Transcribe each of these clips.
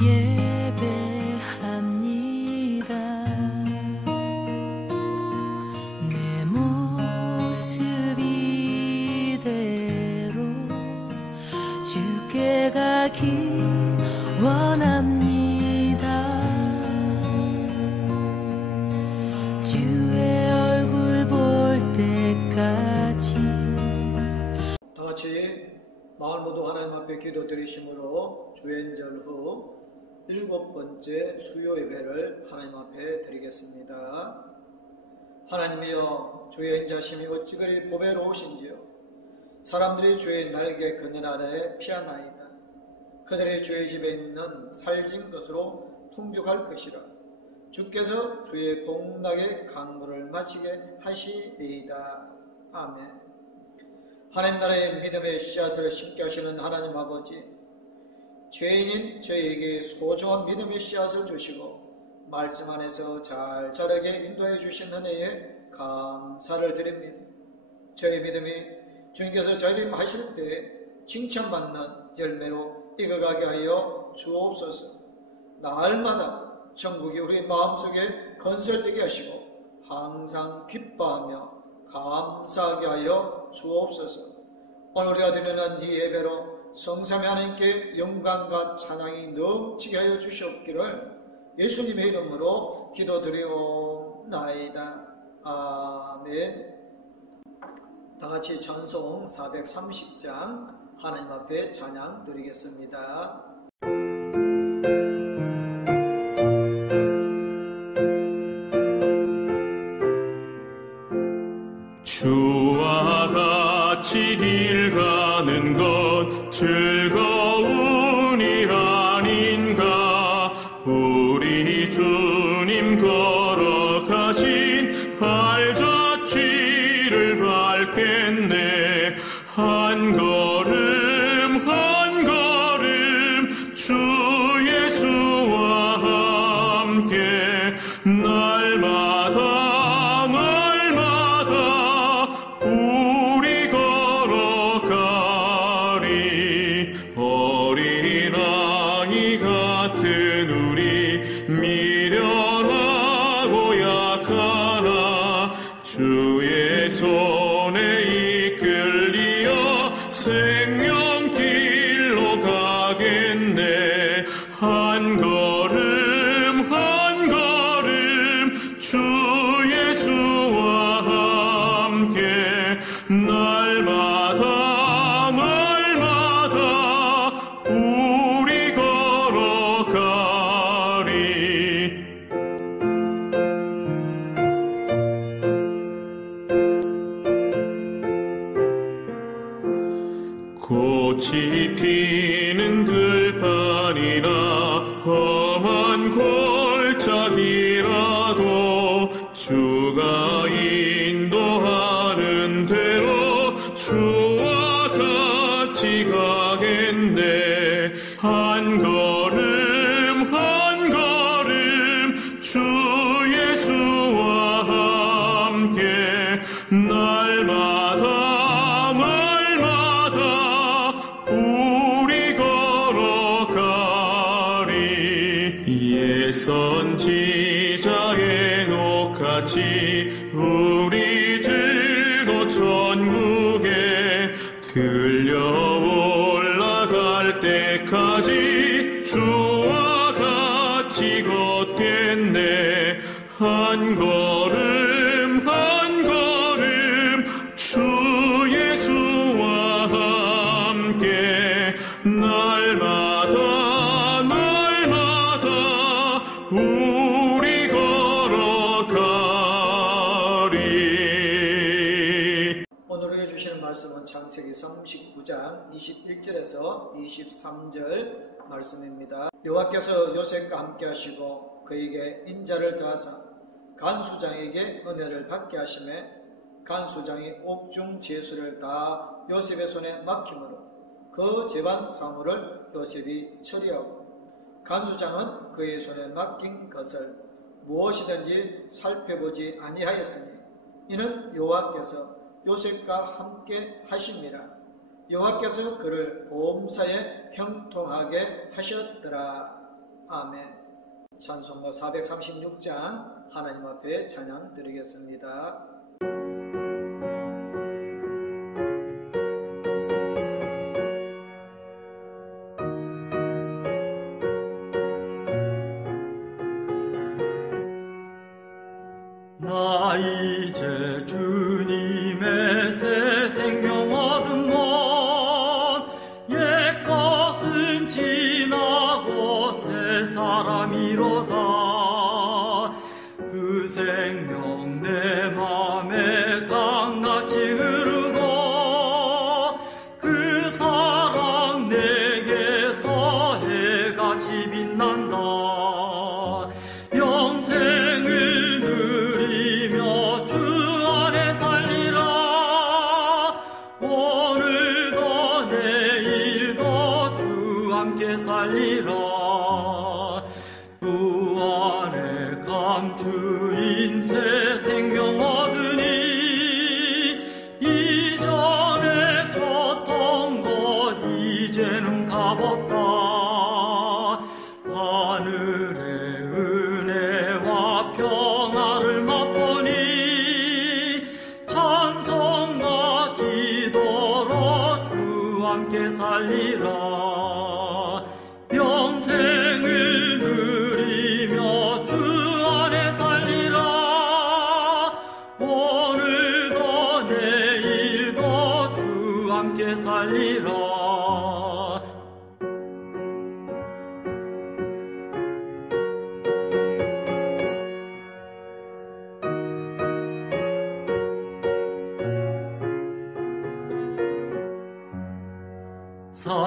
예배합니다. 내 모습 이대로 주께 가기 원합니다. 주의 얼굴 볼 때까지. 다 같이 마을 모두 하나님 앞에 기도드리심으로 주연절 후 7번째 수요 예배를 하나님 앞에 드리겠습니다. 하나님이여, 주의 인자심이 어찌 그리 보배로우신지요. 사람들이 주의 날개 그늘 아래 피하나이다. 그들의 주의 집에 있는 살진 것으로 풍족할 것이라. 주께서 주의 복락의 강물을 마시게 하시리이다. 아멘. 하나님 나라의 믿음의 씨앗을 심게 하시는 하나님 아버지, 죄인인 저희에게 소중한 믿음의 씨앗을 주시고 말씀 안에서 잘 자라게 인도해 주신 은혜에 감사를 드립니다. 저희 믿음이 주님께서 재림하실 때 칭찬받는 열매로 익어가게 하여 주옵소서. 날마다 천국이 우리 마음속에 건설되게 하시고 항상 기뻐하며 감사하게 하여 주옵소서. 오늘 우리가 드리는 이 예배로 성삼위 하나님께 영광과 찬양이 넘치게 하여 주시옵기를 예수님의 이름으로 기도드리옵나이다. 아멘. 다같이 찬송 430장 하나님 앞에 찬양 드리겠습니다. 주와 같이 길 가는 것 즐거운이 아닌가. 우리 주님 걸어가신 발자취를 밟겠네. 한 걸음 한 걸음 주 예수와 함께 날마다 우리 걸어가리. 어린아이 같은 우리 미련하고 약하나 주의 손에 이끌리어 생명길로 가겠네. 한 걸음 한 걸음 주 예수와 함께 날마다 날마다 우리 걸어가리. 꽃이 피는 들판이나 험한 골짜기라도 주가 인도하는 대로 주와 같이 가겠네. 한 걸음 한 걸음 주 예수와 함께 날마다 우리 걸어가리. 옛 선지자의 녹같이 우리들도 천국에 들려 올라갈 때까지 주와 같이 걷겠네. 한 걸음 한 걸음 주 예수와 함께 날마다 날마다 우리 걸어가리. 오늘 우리에게 주시는 말씀은 창세기 39장 21절에서 23절 말씀입니다. 여호와께서 요셉과 함께 하시고 그에게 인자를 더하사 간수장에게 은혜를 받게 하시매 간수장이 옥중 제수를 다 요셉의 손에 맡김으로 그 재반 사물을 요셉이 처리하고 간수장은 그의 손에 맡긴 것을 무엇이든지 살펴보지 아니하였으니 이는 여호와께서 요셉과 함께 하심이라. 여호와께서 그를 보험사에 형통하게 하셨더라. 아멘. 찬송가 436장 하나님 앞에 찬양 드리겠습니다. 나 이제 주님의 새 생명 얻은 몸 옛것은 지나고 새 사람이로다. 그 생명 내 맘에 강같이 흐르고 그 사랑 내게서 해같이 빛난다. 영생을 누리며 주 안에 살리라. 오늘도 내일도 주 함께 살리라. 주 안에 감추인 새 생명 얻으니 이전에 줬던 것 이제는 값없다. 하늘의 은혜와 평화를 맛보니 찬송과 기도로 주 함께 살리라. 영생을 누리며 주 안에 살리라. 오늘도 내일도 주 함께 살리라.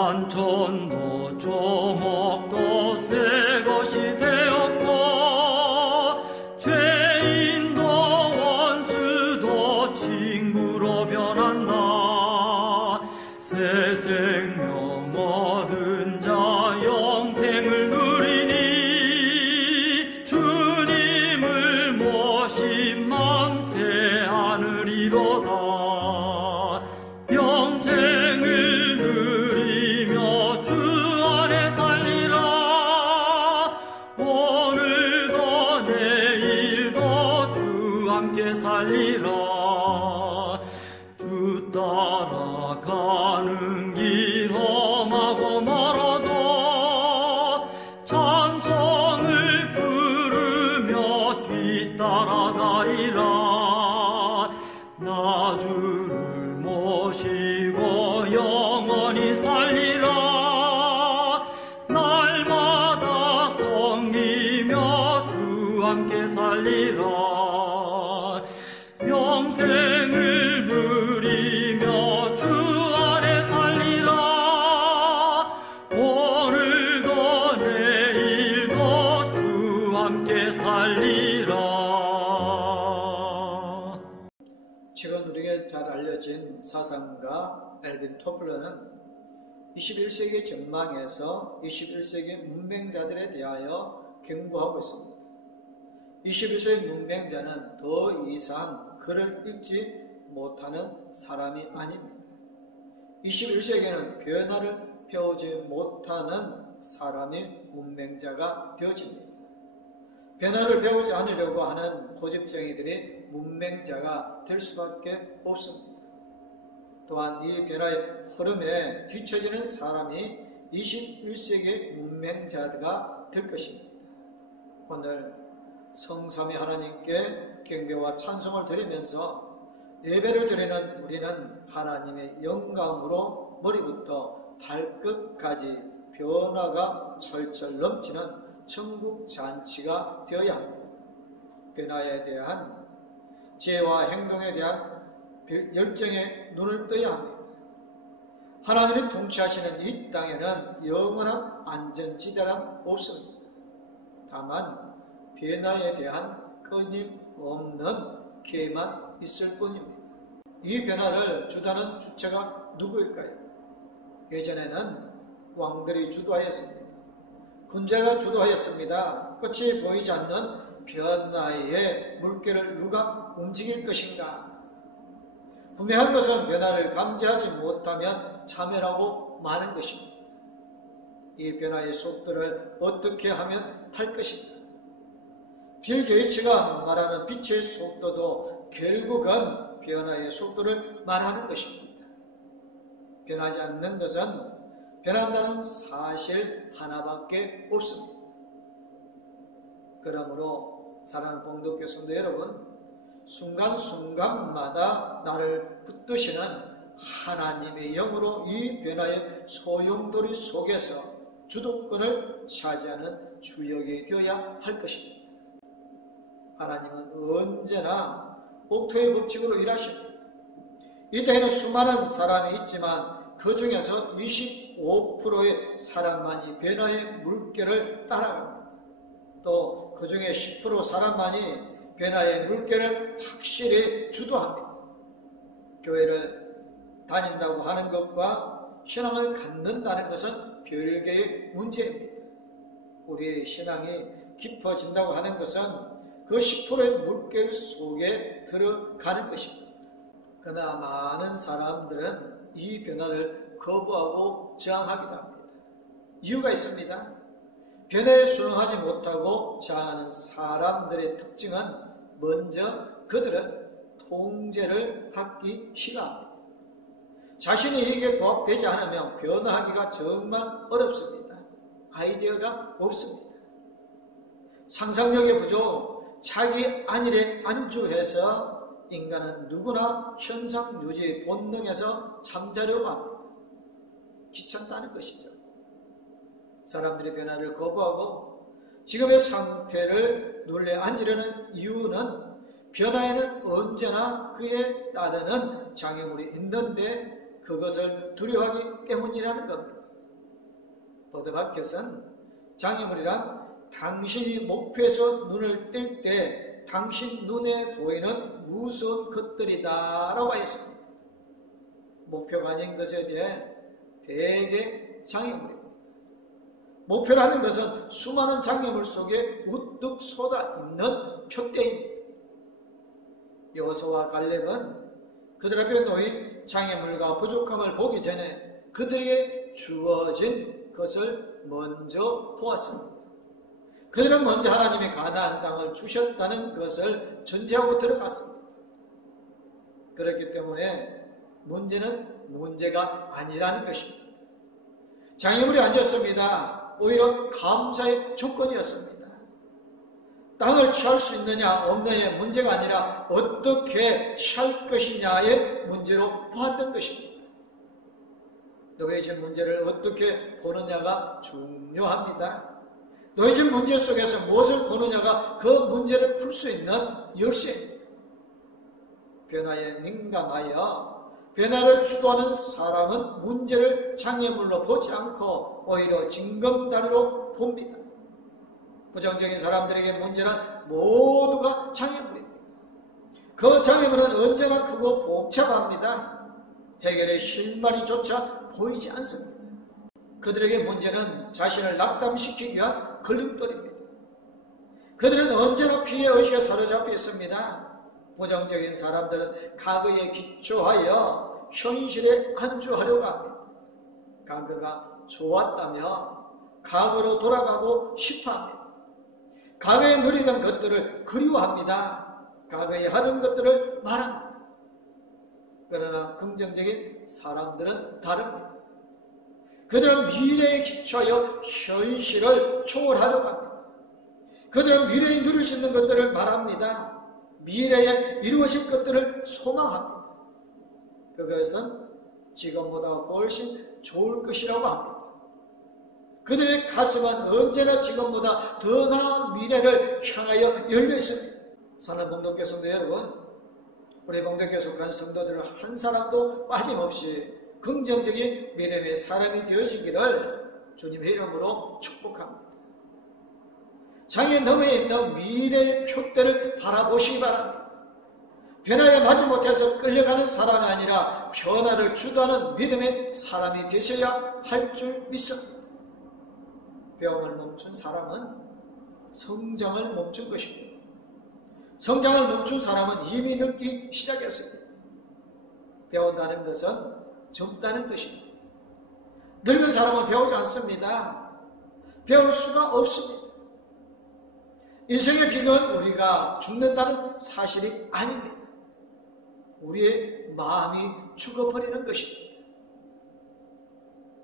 산천도 조목도 새 것이 되었고 죄인도 원수도 친구로 변한다. 새 생명 얻은 자 영생을 누리니 주님을 모신 맘 새 하늘이로다. 영생을 누리며 주 안에 살리라. 오늘도 내일도 주 함께 살리라. 주 따라가는 길 험하고 멀어도 찬송을 부르며 뒤따라가리라. 나 주를 모시고 영원히 살리라. 날마다 섬기며 주 함께 살리라. 영생을 누리며 주 안에 살리라. 오늘도 내일도 주 함께 살리라. 최근 우리에게 잘 알려진 사상가 엘빈 토플러는 21세기 전망에서 21세기 문맹자들에 대하여 경고하고 있습니다. 21세기 문맹자는 더 이상 그를 읽지 못하는 사람이 아닙니다. 21세기에는 변화를 배우지 못하는 사람이 문맹자가 되어집니다. 변화를 배우지 않으려고 하는 고집쟁이들이 문맹자가 될 수밖에 없습니다. 또한 이 변화의 흐름에 뒤처지는 사람이 21세기의 문맹자가 될 것입니다. 오늘 성삼위 하나님께 경배와 찬송을 드리면서 예배를 드리는 우리는 하나님의 영감으로 머리부터 발끝까지 변화가 철철 넘치는 천국 잔치가 되어야 합니다. 변화에 대한 지혜와 행동에 대한 열정에 눈을 떠야 합니다. 하나님이 통치하시는 이 땅에는 영원한 안전지대란 없습니다. 다만 변화에 대한 끊임없는 기회만 있을 뿐입니다. 이 변화를 주도하는 주체가 누구일까요? 예전에는 왕들이 주도하였습니다. 군대가 주도하였습니다. 끝이 보이지 않는 변화의 물결을 누가 움직일 것인가? 분명한 것은 변화를 감지하지 못하면 자멸하고 마는 것입니다. 이 변화의 속도를 어떻게 하면 탈 것인가? 빌 게이츠가 말하는 빛의 속도도 결국은 변화의 속도를 말하는 것입니다. 변하지 않는 것은 변한다는 사실 하나밖에 없습니다. 그러므로 사랑하는 봉독교 성도 여러분, 순간순간마다 나를 붙드시는 하나님의 영으로 이 변화의 소용돌이 속에서 주도권을 차지하는 주역이 되어야 할 것입니다. 하나님은 언제나 옥토의 법칙으로 일하십니다. 이 땅에는 수많은 사람이 있지만 그 중에서 25%의 사람만이 변화의 물결을 따라갑니다. 또 그 중에 10% 사람만이 변화의 물결을 확실히 주도합니다. 교회를 다닌다고 하는 것과 신앙을 갖는다는 것은 별개의 문제입니다. 우리의 신앙이 깊어진다고 하는 것은 그 10%의 물결 속에 들어가는 것입니다. 그러나 많은 사람들은 이 변화를 거부하고 저항하기도 합니다. 이유가 있습니다. 변화에 순응하지 못하고 저항하는 사람들의 특징은 먼저 그들은 통제를 받기 싫어합니다. 자신의 이익에 부합되지 않으면 변화하기가 정말 어렵습니다. 아이디어가 없습니다. 상상력의 부족, 자기 안일에 안주해서 인간은 누구나 현상 유지 본능에서 잠자려고 합니다. 귀찮다는 것이죠. 사람들의 변화를 거부하고 지금의 상태를 눌려 앉으려는 이유는 변화에는 언제나 그에 따르는 장애물이 있는데 그것을 두려워하기 때문이라는 겁니다. 버드바켓은 장애물이란 당신이 목표에서 눈을 뜰 때 당신 눈에 보이는 무서운 것들이다 라고 했습니다. 목표가 아닌 것에 대해 대개 장애물입니다. 목표라는 것은 수많은 장애물 속에 우뚝 쏟아 있는 표대입니다. 여호수아와 갈렙은 그들 앞에 놓인 장애물과 부족함을 보기 전에 그들에게 주어진 것을 먼저 보았습니다. 그들은 먼저 하나님의 가나안 땅을 주셨다는 것을 전제하고 들어갔습니다. 그렇기 때문에 문제는 문제가 아니라는 것입니다. 장애물이 아니었습니다. 오히려 감사의 조건이었습니다. 땅을 취할 수 있느냐 없느냐의 문제가 아니라 어떻게 취할 것이냐의 문제로 보았던 것입니다. 놓여진 문제를 어떻게 보느냐가 중요합니다. 놓여진 문제 속에서 무엇을 보느냐가 그 문제를 풀 수 있는 열쇠입니다. 변화에 민감하여 변화를 주도하는 사람은 문제를 장애물로 보지 않고 오히려 징검다리로 봅니다. 부정적인 사람들에게 문제는 모두가 장애물입니다. 그 장애물은 언제나 크고 복잡합니다. 해결의 실마리조차 보이지 않습니다. 그들에게 문제는 자신을 낙담시키기 위한 걸림돌입니다. 그들은 언제나 피해 의식에 사로잡혀 있습니다. 부정적인 사람들은 과거에 기초하여 현실에 안주하려고 합니다. 과거가 좋았다며 과거로 돌아가고 싶어합니다. 과거에 누리던 것들을 그리워합니다. 과거에 하던 것들을 말합니다. 그러나 긍정적인 사람들은 다릅니다. 그들은 미래에 기초하여 현실을 초월하려고 합니다. 그들은 미래에 누릴 수 있는 것들을 말합니다. 미래에 이루어질 것들을 소망합니다. 그것은 지금보다 훨씬 좋을 것이라고 합니다. 그들의 가슴은 언제나 지금보다 더 나은 미래를 향하여 열려 있습니다. 사랑하는 봉독교 성도 여러분, 우리 봉독교에 속한 성도들은 한 사람도 빠짐없이 긍정적인 믿음의 사람이 되어지기를 주님의 이름으로 축복합니다. 장애 너머에 있는 미래의 표대를 바라보시기 바랍니다. 변화에 마지못해서 끌려가는 사람이 아니라 변화를 주도하는 믿음의 사람이 되셔야 할 줄 믿습니다. 배움을 멈춘 사람은 성장을 멈춘 것입니다. 성장을 멈춘 사람은 이미 늙기 시작했습니다. 배운다는 것은 젊다는 것입니다. 늙은 사람은 배우지 않습니다. 배울 수가 없습니다. 인생의 비극은 우리가 죽는다는 사실이 아닙니다. 우리의 마음이 죽어버리는 것입니다.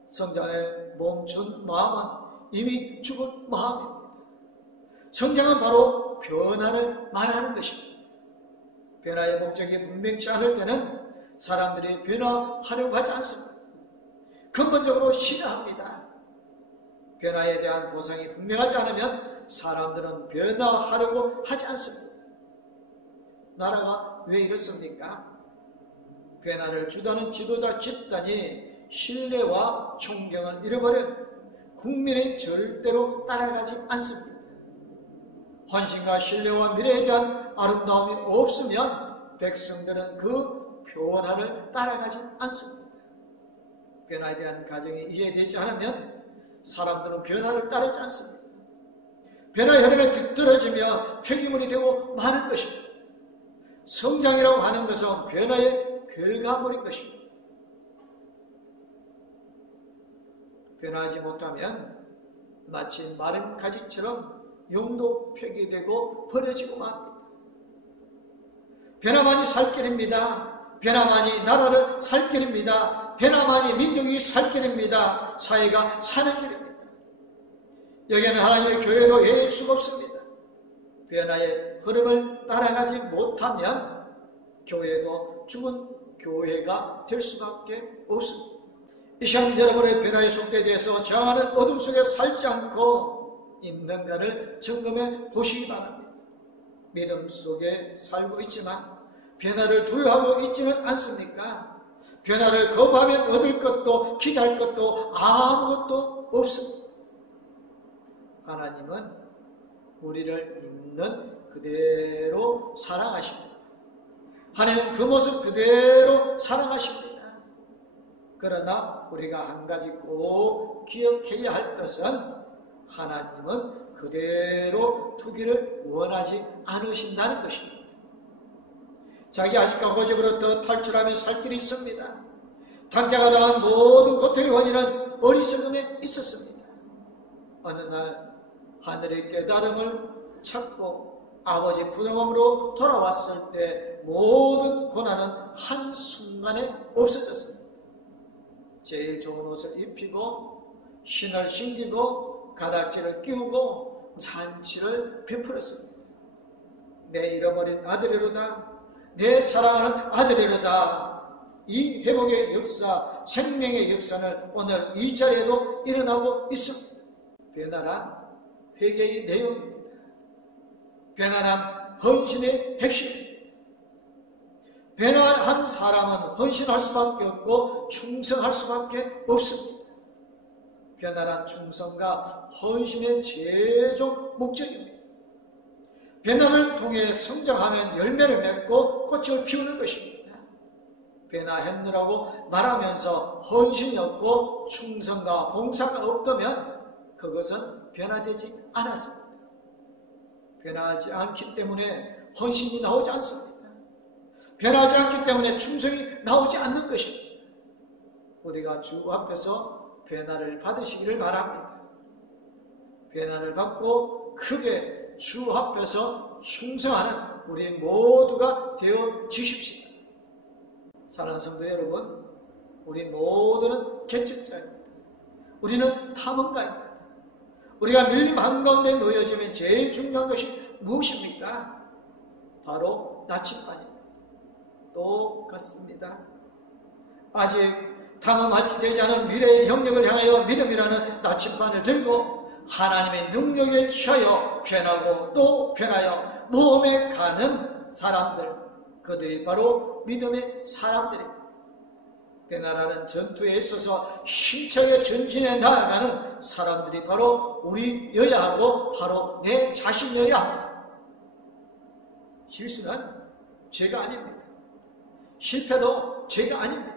성장을 멈춘 마음은 이미 죽은 마음입니다. 성장은 바로 변화를 말하는 것입니다. 변화의 목적이 분명치 않을 때는 사람들이 변화하려고 하지 않습니다. 근본적으로 싫어합니다. 변화에 대한 보상이 분명하지 않으면 사람들은 변화하려고 하지 않습니다. 나라가 왜 이렇습니까? 변화를 주도하는 지도자 집단이 신뢰와 존경을 잃어버려 국민이 절대로 따라가지 않습니다. 헌신과 신뢰와 미래에 대한 아름다움이 없으면 백성들은 그 변화를 따라가지 않습니다. 변화에 대한 가정이 이해되지 않으면 사람들은 변화를 따르지 않습니다. 변화의 흐름에 뒤떨어지며 폐기물이 되고 마는 것입니다. 성장이라고 하는 것은 변화의 결과물인 것입니다. 변화하지 못하면 마치 마른 가지처럼 용도 폐기되고 버려지고 맙니다. 변화만이 살 길입니다. 변화만이 나라를 살 길입니다. 변화만이 민족이 살 길입니다. 사회가 사는 길입니다. 여기에는 하나님의 교회로 해일 수가 없습니다. 변화의 흐름을 따라가지 못하면 교회도 죽은 교회가 될 수밖에 없습니다. 이 시간 여러분의 변화의 속도에 대해서 저항하는 어둠 속에 살지 않고 있는가를 점검해 보시기 바랍니다. 믿음 속에 살고 있지만 변화를 두려워하고 있지는 않습니까? 변화를 거부하면 얻을 것도 기대할 것도 아무것도 없습니다. 하나님은 우리를 있는 그대로 사랑하십니다. 하나님은 그 모습 그대로 사랑하십니다. 그러나 우리가 한 가지 꼭 기억해야 할 것은 하나님은 그대로 두기를 원하지 않으신다는 것입니다. 자기 아직과 고집으로부터 탈출하며 살 길이 있습니다. 당자가 당한 모든 고통의 원인은 어리석음에 있었습니다. 어느 날 하늘의 깨달음을 찾고 아버지 부름으로 돌아왔을 때 모든 고난은 한순간에 없어졌습니다. 제일 좋은 옷을 입히고 신을 신기고 가락지를 끼우고 잔치를 베풀었습니다. 내 잃어버린 아들이로다, 내 사랑하는 아들이로다. 이 회복의 역사, 생명의 역사는 오늘 이 자리에도 일어나고 있습니다. 변화란 회개의 내용입니다. 변화란 헌신의 핵심입니다. 변화한 사람은 헌신할 수밖에 없고 충성할 수밖에 없습니다. 변화란 충성과 헌신의 최종 목적입니다. 변화를 통해 성장하면 열매를 맺고 꽃을 피우는 것입니다. 변화했느라고 말하면서 헌신이 없고 충성과 봉사가 없다면 그것은 변화되지 않았습니다. 변화하지 않기 때문에 헌신이 나오지 않습니다. 변하지 않기 때문에 충성이 나오지 않는 것입니다. 우리가 주 앞에서 변화를 받으시기를 바랍니다. 변화를 받고 크게 주 앞에서 충성하는 우리 모두가 되어 주십시오. 사랑하는 성도 여러분, 우리 모두는 개척자입니다. 우리는 탐험가입니다. 우리가 밀림 한가운데 놓여지면 제일 중요한 것이 무엇입니까? 바로 나침반입니다. 똑같습니다. 아직 탐험하지 되지 않은 미래의 영역을 향하여 믿음이라는 나침반을 들고 하나님의 능력에 취하여 변하고 또 변하여 모험에 가는 사람들, 그들이 바로 믿음의 사람들입니다. 변화라는 전투에 있어서 힘차게 전진해 나아가는 사람들이 바로 우리여야 하고 바로 내 자신이어야 합니다. 실수는 죄가 아닙니다. 실패도 죄가 아닙니다.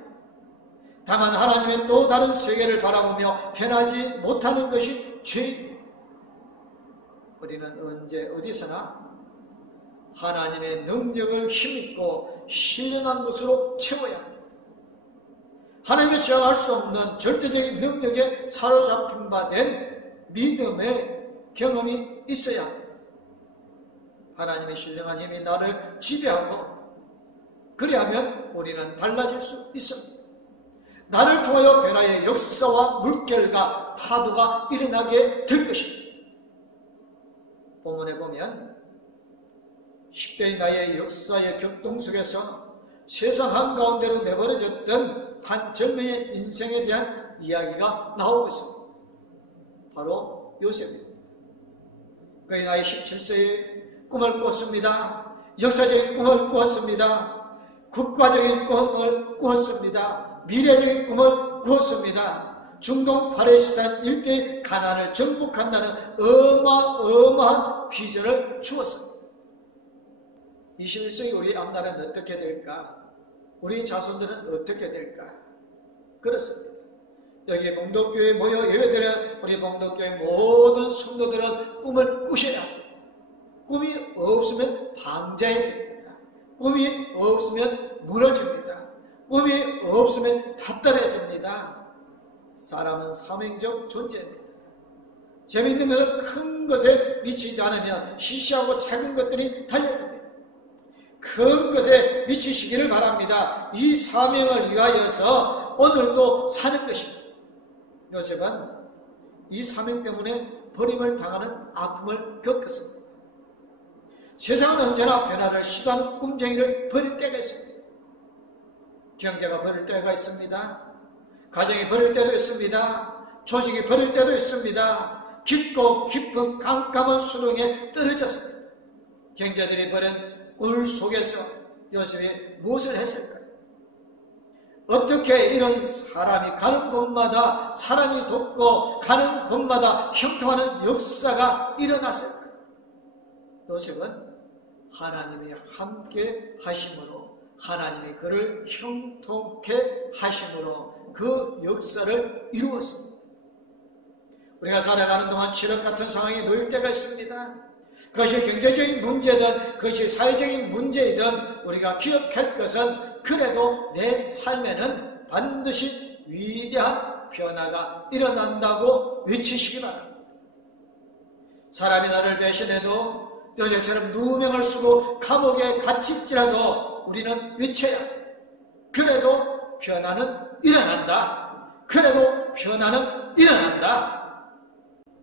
다만 하나님의 또 다른 세계를 바라보며 변하지 못하는 것이 죄입니다. 우리는 언제 어디서나 하나님의 능력을 힘있고 신령한 것으로 채워야 합니다. 하나님의 제어할 수 없는 절대적인 능력에 사로잡힌 바 된 믿음의 경험이 있어야 합니다. 하나님의 신령한 힘이 나를 지배하고 그리하면 우리는 달라질 수 있습니다. 나를 통하여 변화의 역사와 물결과 파도가 일어나게 될 것입니다. 본문에 보면 10대의 나이의 역사의 격동 속에서 세상 한가운데로 내버려졌던 한 젊은이의 인생에 대한 이야기가 나오고 있습니다. 바로 요셉입니다. 그의 나이 17세에 꿈을 꿨습니다. 역사적인 꿈을 꾸었습니다. 국가적인 꿈을 꾸었습니다. 미래적인 꿈을 꾸었습니다. 중동 팔레스타인 일대의 가나안을 정복한다는 어마어마한 비전을 주었습니다. 21세기 우리 앞날은 어떻게 될까? 우리 자손들은 어떻게 될까? 그렇습니다. 여기 봉독교회에 모여 예배드리는 우리 봉독교회 모든 성도들은 꿈을 꾸셔야 합니다. 꿈이 없으면 방자해집니다. 꿈이 없으면 무너집니다. 꿈이 없으면 답답해집니다. 사람은 사명적 존재입니다. 재미있는 것은 큰 것에 미치지 않으면 시시하고 작은 것들이 달려듭니다. 큰 것에 미치시기를 바랍니다. 이 사명을 위하여서 오늘도 사는 것입니다. 요셉은 이 사명 때문에 버림을 당하는 아픔을 겪었습니다. 세상은 언제나 변화를 시도하는 꿈쟁이를 버릴 때가 있습니다. 경제가 버릴 때가 있습니다. 가정이 버릴 때도 있습니다. 조직이 버릴 때도 있습니다. 깊고 깊은 깜깜한 수렁에 떨어졌습니다. 경제들이 버린 울 속에서 요셉이 무엇을 했을까요? 어떻게 이런 사람이 가는 곳마다 사람이 돕고 가는 곳마다 형통하는 역사가 일어났을까요? 요셉은 하나님이 함께 하심으로 하나님이 그를 형통케 하심으로 그 역사를 이루었습니다. 우리가 살아가는 동안 칠흑 같은 상황에 놓일 때가 있습니다. 그것이 경제적인 문제든 그것이 사회적인 문제이든 우리가 기억할 것은 그래도 내 삶에는 반드시 위대한 변화가 일어난다고 외치시기 바랍니다. 사람이 나를 배신해도 요셉처럼 누명을 쓰고 감옥에 갇힐지라도 우리는 외쳐야 합니다. 그래도 변화는 일어난다. 그래도 변화는 일어난다.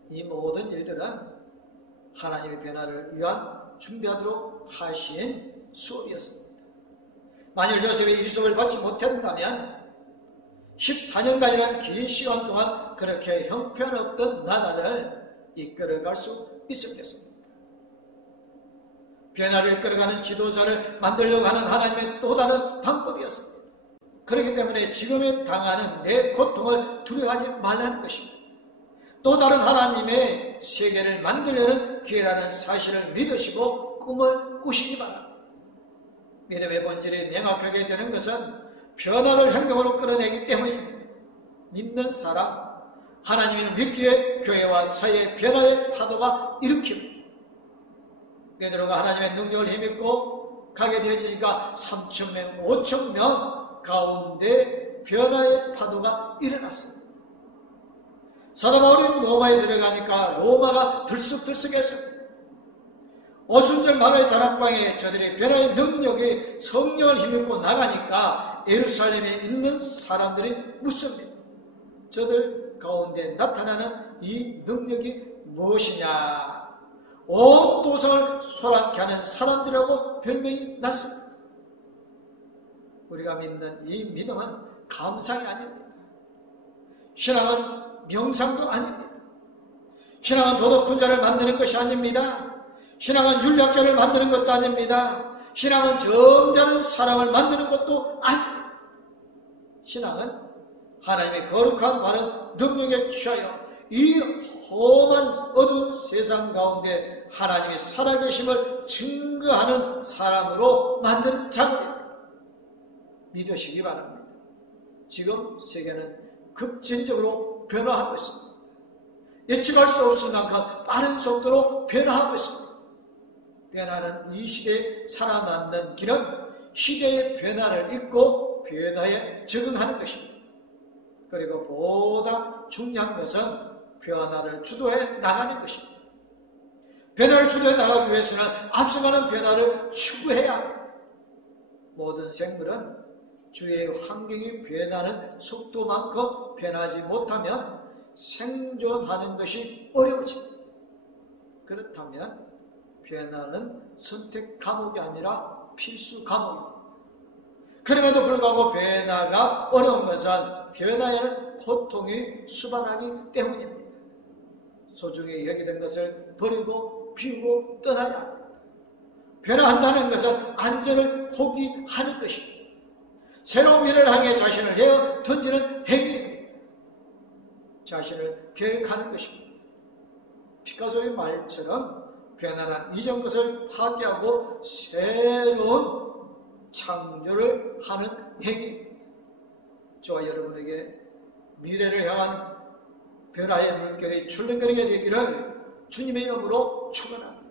이 모든 일들은 하나님의 변화를 위한 준비하도록 하신 수업이었습니다. 만일 요셉이 이 수업을 받지 못했다면 14년간이라는 긴 시간 동안 그렇게 형편없던 나라를 이끌어갈 수 있었겠습니다. 변화를 이끌어가는 지도자를 만들려고 하는 하나님의 또 다른 방법이었습니다. 그렇기 때문에 지금에 당하는 내 고통을 두려워하지 말라는 것입니다. 또 다른 하나님의 세계를 만들려는 기회라는 사실을 믿으시고 꿈을 꾸시기 바랍니다. 믿음의 본질이 명확하게 되는 것은 변화를 행동으로 끌어내기 때문입니다. 믿는 사람, 하나님을 믿기에 교회와 사회의 변화의 파도가 일으킵니다. 베드로가 하나님의 능력을 힘입고 가게 되어지니까 3,000명, 5,000명 가운데 변화의 파도가 일어났습니다. 사도 바울이 로마에 들어가니까 로마가 들썩들썩했습니다. 오순절 마가의 다락방에 저들의 변화의 능력이 성령을 힘입고 나가니까 예루살렘에 있는 사람들이 묻습니다. 저들 가운데 나타나는 이 능력이 무엇이냐? 온 도성을 소란케 하는 사람들이라고 별명이 났습니다. 우리가 믿는 이 믿음은 감상이 아닙니다. 신앙은 명상도 아닙니다. 신앙은 도덕훈 자를 만드는 것이 아닙니다. 신앙은 윤리학자를 만드는 것도 아닙니다. 신앙은 점잖은 사람을 만드는 것도 아닙니다. 신앙은 하나님의 거룩한 바른 능력에 취하여 이 험한 어두운 세상 가운데 하나님의 살아계심을 증거하는 사람으로 만드는 작업입니다. 믿으시기 바랍니다. 지금 세계는 급진적으로 변화하고 있습니다. 예측할 수 없을 만큼 빠른 속도로 변화하고 있습니다. 변화는 이 시대에 살아남는 길은 시대의 변화를 읽고 변화에 적응하는 것입니다. 그리고 보다 중요한 것은 변화를 주도해 나가는 것입니다. 변화를 주도해 나가기 위해서는 앞서가는 변화를 추구해야 합니다. 모든 생물은 주위의 환경이 변하는 속도만큼 변하지 못하면 생존하는 것이 어려워집니다. 그렇다면 변화는 선택 과목이 아니라 필수 과목입니다. 그럼에도 불구하고 변화가 어려운 것은 변화에는 고통이 수반하기 때문입니다. 소중히 여기던 것을 버리고 비우고 떠나야 합니다. 변화한다는 것은 안전을 포기하는 것입니다. 새로운 미래를 향해 자신을 내어 던지는 행위입니다. 자신을 계획하는 것입니다. 피카소의 말처럼 변화는 이전 것을 파괴하고 새로운 창조를 하는 행위입니다. 저와 여러분에게 미래를 향한 변화의 물결이 출렁거리게 되기를 주님의 이름으로 축원합니다.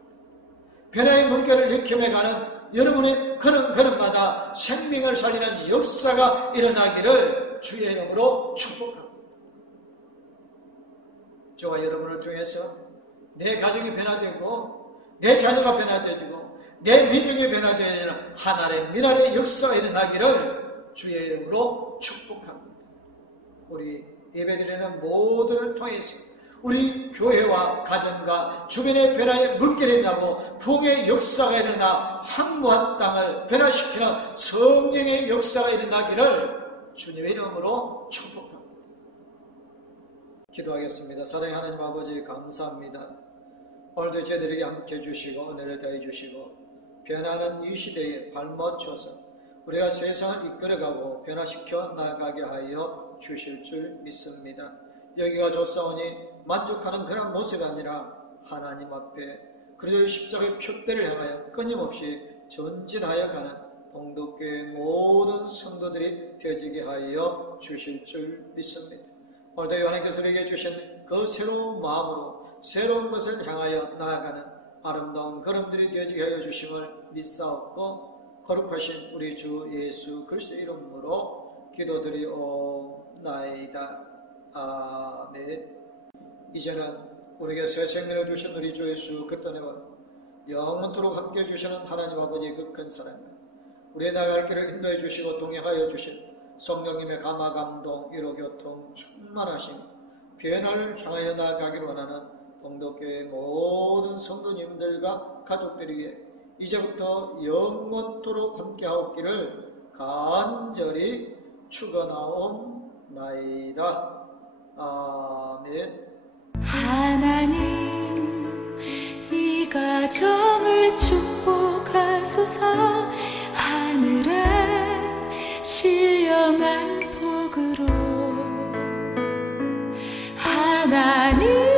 변화의 물결을 일으켜가는 여러분의 걸음걸음마다 생명을 살리는 역사가 일어나기를 주의 이름으로 축복합니다. 저와 여러분을 통해서 내 가정이 변화되고 내 자녀가 변화되고 내 민족이 변화되는 하나님의 미랄의 역사가 일어나기를 주의 이름으로 축복합니다. 우리 예배드리는 모두를 통해서 우리 교회와 가정과 주변의 변화의 물결이 나고 부흥의 역사가 일어나 황무한 땅을 변화시키는 성령의 역사가 일어나기를 주님의 이름으로 축복합니다. 기도하겠습니다. 사랑의 하나님 아버지 감사합니다. 오늘도 저희들에게 함께 해주시고 은혜를 더해 주시고 변하는 이 시대에 발맞춰서 우리가 세상을 이끌어가고 변화시켜 나가게 하여 주실 줄 믿습니다. 여기가 좋사오니 만족하는 그런 모습이 아니라 하나님 앞에 그리스도의 십자가의 표대를 향하여 끊임없이 전진하여 가는 봉독교회 모든 성도들이 되어지게 하여 주실 줄 믿습니다. 오늘도 요한의 교수에게 주신 그 새로운 마음으로 새로운 것을 향하여 나아가는 아름다운 걸음들이 되어지게 하여 주심을 믿사옵고 거룩하신 우리 주 예수 그리스도 이름으로 기도드리옵나이다. 아멘. 이제는 우리에게 새 생명을 주신 우리 주 예수 그리스도와 영원토록 함께 해주시는 하나님 아버지의 그 큰 사랑, 우리의 나갈 길을 인도해 주시고 동행하여 주신 성령님의 감화 감동 위로 교통 충만하신 변화를 향하여 나아가기를 원하는 봉독교회 모든 성도님들과 가족들이 위해 이제부터 영원토록 함께하옵기를 간절히 축원하옵나이다. 아멘. 하나님 이 가정을 축복하소서. 하늘에 신령한 복으로 하나님